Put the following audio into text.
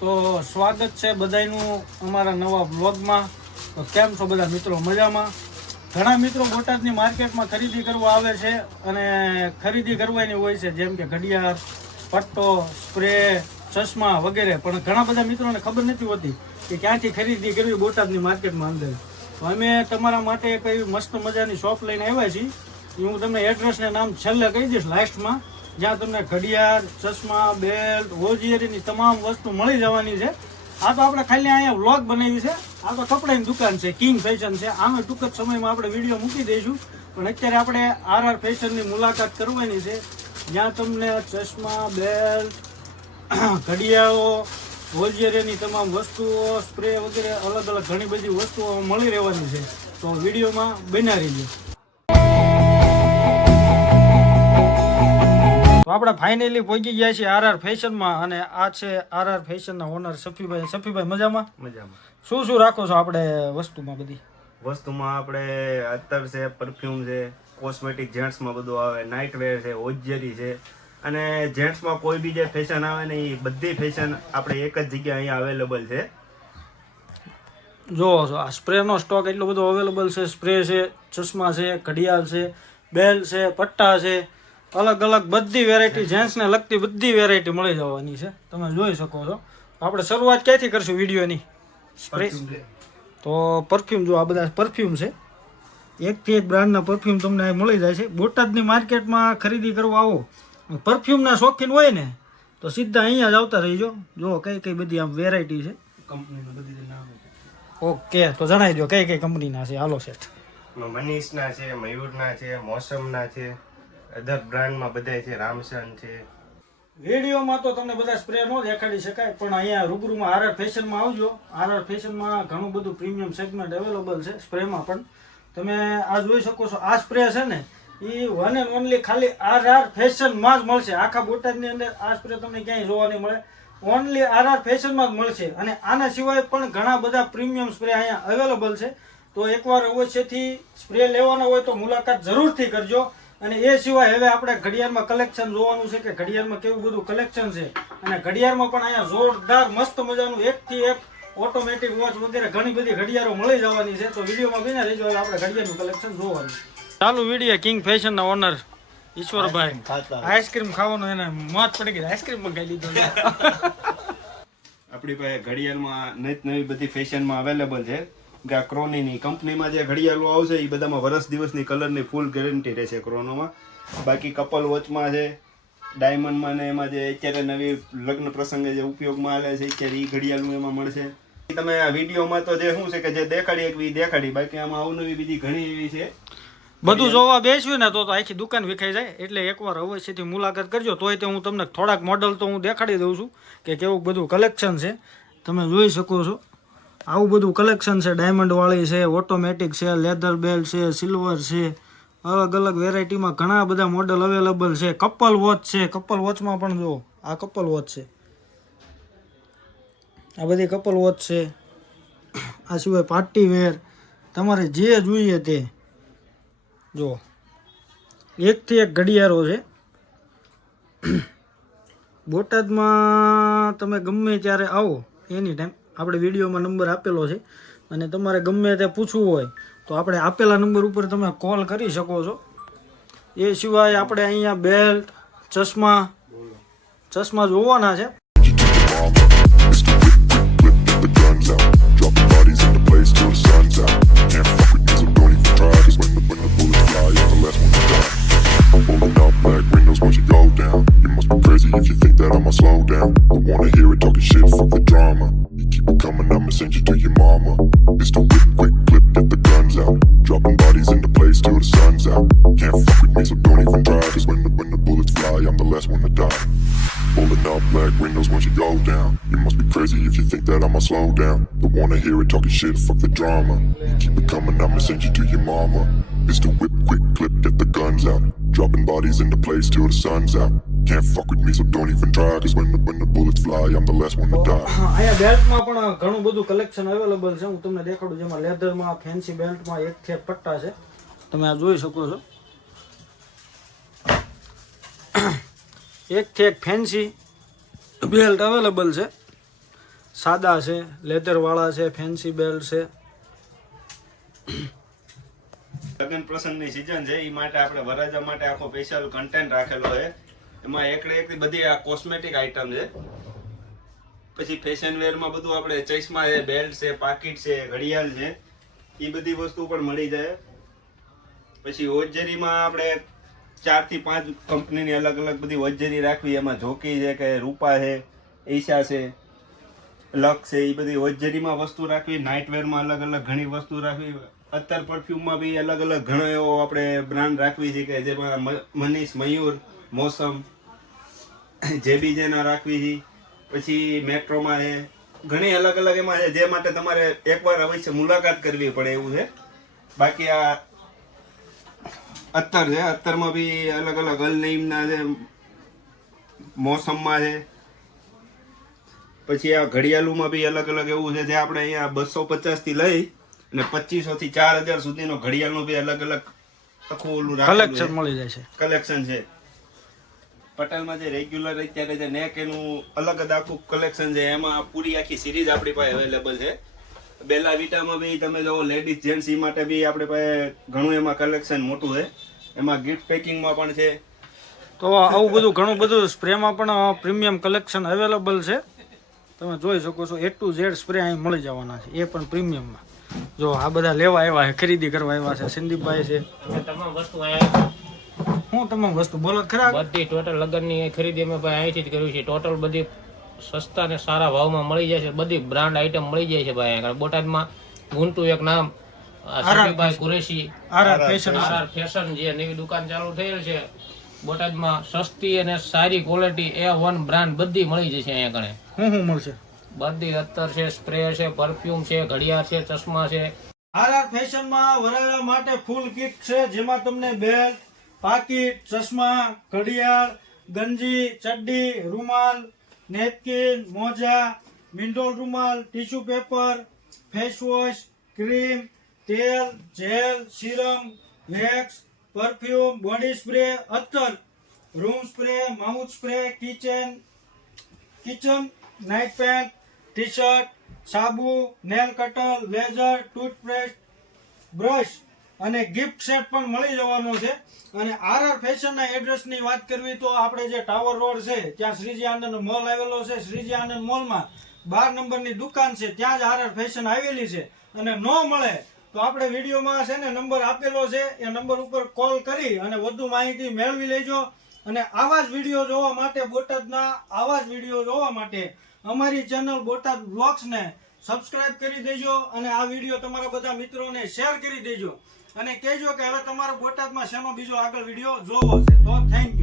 તો સ્વાગત છે બધાયનું અમારા નવા બ્લોગમાં તો કેમ છો બધા મિત્રો મજામાં? ઘણા મિત્રો બોટાદની માર્કેટમાં ખરીદી કરવા આવે છે અને ખરીદી કરવાની હોય છે, જેમ કે ઘડિયાળ, પટ્ટો, સ્પ્રે, ચશ્મા વગેરે. પણ ઘણા બધા મિત્રોને ખબર નથી હોતી કે ક્યાંથી ખરીદી કરવી બોટાદની માર્કેટમાં અંદર. તો અમે તમારા માટે એવી મસ્ત મજાની શોપ લઈને આવ્યા છીએ. હું તમને એડ્રેસ ને નામ છેલ્લે કહી દઈશ લાસ્ટમાં જ્યાં તમને ઘડિયાળ, ચશ્મા બેલ્ટ હોજીયરીની તમામ વસ્તુ મળી જવાની છે. આ તો આપણે ખાલી અહીંયા વ્લોગ બનાવી છે. આ તો કપડાની દુકાન છે કિંગ ફેશન છે. આમે ટૂંક જ સમયમાં આપણે વીડિયો મૂકી દઈશું. પણ અત્યારે આપણે આર આર ફેશનની મુલાકાત કરવાની છે. જ્યાં તમને ચશ્મા બેલ્ટ ઘડિયાળો હોજિયરીની તમામ વસ્તુઓ સ્પ્રે વગેરે અલગ અલગ ઘણી બધી વસ્તુઓ મળી રહેવાની છે. તો વિડીયોમાં બનાવી રહીજો તો આપણે ફાઇનલી પહોંચી ગયા છીએ આર આર ફેશનમાં અને આ છે આરઆર આર ફેશનના ઓનર સફીભાઈ. સફીભાઈ મજામાં? મજામાં. શું શું રાખો છો આપણે વસ્તુમાં બધી? વસ્તુમાં આપણે અત્તર છે પરફ્યુમ છે કોસ્મેટિક જેન્ટ્સમાં બધું આવે નાઇટવેર છે હોજરી છે. અને જેન્ટ્સમાં કોઈ બી જે ફેશન આવે ને એ બધી ફેશન આપણે એક જ જગ્યાએ અહીંયા અવેલેબલ છે. જોવો છો આ સ્પ્રેનો સ્ટોક એટલો બધો અવેલેબલ છે. સ્પ્રે છે ચશ્મા છે ઘડિયાળ છે બેલ છે પટ્ટા છે. અલગ અલગ બધી વેરાયટી જેન્ટ્સને લગતી બધી વેરાયટી મળી જવાની છે. તમે જોઈ શકો છો. આપણે શરૂઆત ક્યાંથી કરશું વિડીયોની? સ્પ્રે તો પરફ્યુમ જો આ બધા પરફ્યુમ છે. એકથી એક બ્રાન્ડના પરફ્યુમ તમને અહીં મળી જાય છે. બોટાદની માર્કેટમાં ખરીદી કરવા આવો. પરફ્યુમના શોખીન હોય ને તો સીધા અહીંયા જ આવતા રહીજો. જો કઈ કઈ બધી આમ વેરાયટી છે. કંપનીનું બધી નામ ઓકે તો જણાવી દો કઈ કઈ કંપનીના છે. હાલો સેટ મનીષના છે મયુરના છે મોસમના છે. અધર બ્રાન્ડમાં બધાય છે, રામસન છે. વિડીયોમાં તો તમને બધા સ્પ્રે ન દેખાડી શકાય, પણ અહીંયા રૂબરૂમાં આરઆર ફેશનમાં આવજો. આરઆર ફેશનમાં ઘણું બધું પ્રીમિયમ સેગમેન્ટ અવેલેબલ છે સ્પ્રેમાં પણ. તમે આ જોઈ શકો છો, આ સ્પ્રે છે ને, એ વન એન્ડ ઓનલી ખાલી આરઆર ફેશનમાં જ મળશે. આખા બોટાદની અંદર આ સ્પ્રે તમને ક્યાંય જોવા નહીં મળે. ઓનલી આરઆર ફેશનમાં જ મળશે. અને આના સિવાય પણ ઘણા બધા પ્રીમિયમ સ્પ્રે અહીંયા અવેલેબલ છે. તો એકવાર અવશ્યથી સ્પ્રે લેવાનો હોય તો મુલાકાત જરૂરથી કરજો. અને એ સિવાય હવે આપણે ઘડિયાળમાં કલેક્શન જોવાનું છે કે ઘડિયાળમાં કેવું બધું કલેક્શન છે. અને ઘડિયાળમાં પણ અહીંયા જોરદાર મસ્ત મજાનું એકથી એક ઓટોમેટિક વોચ વગેરે ઘણી બધી ઘડિયાળો મળી જવાની છે. તો વિડીયોમાં બિના રહેજો હવે આપણે ઘડિયાળનું કલેક્શન જોવાનું. ચાલુ વીડિયો કિંગ ફેશનના ઓનર ઈશ્વરભાઈ. આઈસ્ક્રીમ ખાવાનું એને મોત પડી ગઈ. આઈસ્ક્રીમ મંગાવી લીધો આપણી પાસે ઘડિયાળમાં નવી નવી બધી ફેશનમાં અવેલેબલ છે. આ ક્રોનીની કંપનીમાં જે ઘડિયાળો આવશે એ બધામાં વરસ દિવસની કલરની ફૂલ ગેરંટી રહેશે ક્રોનોમાં. બાકી કપલ વોચમાં છે ડાયમંડમાં ને એમાં જે અત્યારે નવી લગ્ન પ્રસંગે જે ઉપયોગમાં આવે છે અત્યારે એ ઘડિયાળનું એમાં મળશે. તમે આ વિડીયોમાં તો જે શું છે કે જે દેખાડી એક દેખાડી બાકી આમાં અવનવી બીજી ઘણી એવી છે. બધું જોવા બેસ્યું ને તો તો આખી દુકાન વિખાઈ જાય. એટલે એકવાર અવશ્યથી મુલાકાત કરજો. તોય તે હું તમને થોડાક મોડલ તો હું દેખાડી દઉં છું કે કેવું બધું કલેક્શન છે. તમે જોઈ શકો છો. આવું બધું કલેક્શન છે. ડાયમંડવાળી છે ઓટોમેટિક છે લેધર બેલ્ટ છે સિલ્વર છે. અલગ અલગ વેરાયટીમાં ઘણા બધા મોડલ અવેલેબલ છે. કપલ વોચ છે. કપલ વોચમાં પણ જો આ કપલ વોચ છે. આ બધી કપલ વોચ છે. આ સિવાય પાર્ટી વેર તમારે જે જોઈએ તે. જો એકથી એક ઘડિયાળો છે. બોટાદમાં તમે ગમે ત્યારે આવો એની ટાઈમ આપણે વિડીયોમાં નંબર આપેલો છે અને તમારે ગમે તે પૂછવું હોય તો આપણે આપેલા નંબર ઉપર તમે કોલ કરી શકો છો એ સિવાય આપણે અહીંયા બેલ્ટ ચશ્મા ચશ્મા જોવાના છે I'm the last one to die. Rolling up black windows once you go down. You must be crazy if you think that I'ma slow down. I wanna hear it talking shit, fuck the drama. last one to die. Rolling up black windows once you go down. You must be crazy if you think that I'ma slow down. Don't wanna hear it talking shit, fuck the drama. You keep it coming, I'ma send you to your mama. Pistol whip, quick clip, get the guns out. Dropping bodies in the place till the sun's out. Can't fuck with me, so don't even try. Cause when the, when the bullets fly, I'm the last one to die. અહીંયા બેલ્ટમાં પણ ઘણું બધું collection available છે હું તમને દેખાડું જેમાં લેધરમાં fancy બેલ્ટમાં એક થી એક પટ્ટા છે તમે આ જોઈ શકો છો એક થી એક ફેન્સી બેલ્ટ અવેલેબલ છે. સાદા છે લેધરવાળા છે ફેન્સી બેલ્ટ છે. લગ્ન પ્રસંગની સિઝન છે એ માટે આપણે વરરાજા માટે આખો સ્પેશિયલ કન્ટેન્ટ રાખેલો છે. એમાં એકડે એક બધી આ કોસ્મેટિક આઇટમ છે. પછી ફેશન વેરમાં બધું આપણે ચશ્મા છે બેલ્ટ છે, પાકીટ છે, ઘડિયાળ છે. એ બધી વસ્તુ પણ મળી જાય. પછી ઓજરીમાં આપણે ચારથી પાંચ કંપનીની અલગ અલગ બધી ઓજરી રાખવી, એમાં જોકી છે કે, રૂપા છે, ઈશા છે, લક છે એ બધી ઓજરીમાં વસ્તુ રાખવી નાઇટ વેરમાં અલગ અલગ ઘણી વસ્તુ રાખવી. અત્યાર પરફ્યુમમાં બી અલગ અલગ ઘણો એવો આપણે બ્રાન્ડ રાખવી છે કે જેમાં મનીષ મયુર, મોસમ, જે જેના રાખવી છે. પછી મેટ્રોમાં છે, ઘણી અલગ અલગ એમાં છે, જે માટે તમારે એકવાર અવશ્ય મુલાકાત કરવી પડે એવું છે. બાકી આ અત્તર છે. અત્તરમાં બી અલગ અલગ અલનઈમના છે મોસમમાં છે. પછી આ ઘડિયાળુમાં બી અલગ અલગ એવું છે જે આપણે અહીંયા બસો પચાસથી લઈ અને પચીસોથી ચાર હજાર સુધીનો ઘડિયાળનું બી અલગ અલગ આખું ઓલું કલેક્શન મળી જાય છે. કલેક્શન છે. પટેલમાં જે રેગ્યુલર અત્યારે જે નેક એનું અલગ જ આખું કલેક્શન છે. એમાં પૂરી આખી સિરીઝ આપણી પાસે અવેલેબલ છે. બેલા વિટામાં બી તમે જો લેડીઝ જેન્ટ્સ એ માટે બી આપણે પાસે ઘણું એમાં કલેક્શન મોટું છે. એમાં ગિફ્ટ પેકિંગમાં પણ છે. તો આવું બધું ઘણું બધું સ્પ્રેમાં પણ પ્રીમિયમ કલેક્શન અવેલેબલ છે. તમે જોઈ શકો છો એ ટુ ઝેડ સ્પ્રે અહીં મળી જવાના છે. એ પણ પ્રીમિયમમાં જો આ બધા લેવા આવ્યા છે ખરીદી કરવા આવ્યા છે. સંદીપભાઈ છે. તમામ વસ્તુ હું તમામ વસ્તુ બોલો ખરા બધી ટોટલ લગ્નની ખરીદી અમે ભાઈ અહીંથી જ કર્યું છે. ટોટલ બધી સસ્તા ને સારા ભાવમાં મળી જાય છે. બધી બ્રાન્ડ આઇટમ મળી જાય છે ભાઈ અહીંયા આગળ. બોટાદમાં ગુંટુ એક નામ. આ Qureshi. R R fashion R R fashion જે નવી દુકાન ચાલુ થયેલ છે. બોટાદમાં સસ્તી અને સારી ક્વોલિટી એ વન બ્રાન્ડ બધી મળી જશે અહીંયા કણે હું હું મળશે? બધી અત્તર છે સ્પ્રે છે પરફ્યુમ છે ઘડિયાળ છે ચશ્મા છે. આર ફેશન ફેશનમાં વરાળા માટે ફૂલ કિટ છે જેમાં તમને બેલ્ટ પાકીટ ચશ્મા ઘડિયાળ ગંજી ચડ્ડી રૂમાલ નેપકિન મોજા મિન્ડોલ રૂમાલ tissue paper face wash cream તેલ gel serum wax perfume body spray અત્તર room spray mouth spray kitchen kitchen night pant T shirt સાબુ nail cutter laser toothpaste brush અને ગિફ્ટ સેટ પણ મળી જવાનો છે. અને આર આર ફેશનના એડ્રેસની વાત કરવી તો આપણે જે ટાવર રોડ છે, ત્યાં શ્રીજી આનંદ મોલ આવેલો છે. શ્રીજી આનંદ મોલમાં બાર નંબરની દુકાન છે, ત્યાં જ આર આર ફેશન આવેલી છે. અને ન મળે તો આપણે વિડીયોમાં છે ને નંબર આપેલો છે, એ નંબર ઉપર કોલ કરી અને વધુ માહિતી મેળવી લેજો. અને આવા જ વીડિયો જોવા માટે બોટાદના આવા જ વીડિયો જોવા માટે અમારી ચેનલ બોટાદ બ્લોગ્સને સબસ્ક્રાઇબ કરી દેજો અને આ વીડિયો તમારા બધા મિત્રોને શેર કરી દેજો. અને કહેજો કે હવે તમારે બોટાદમાં શેનો બીજો આગળ વીડિયો જોવો છે. તો થેન્ક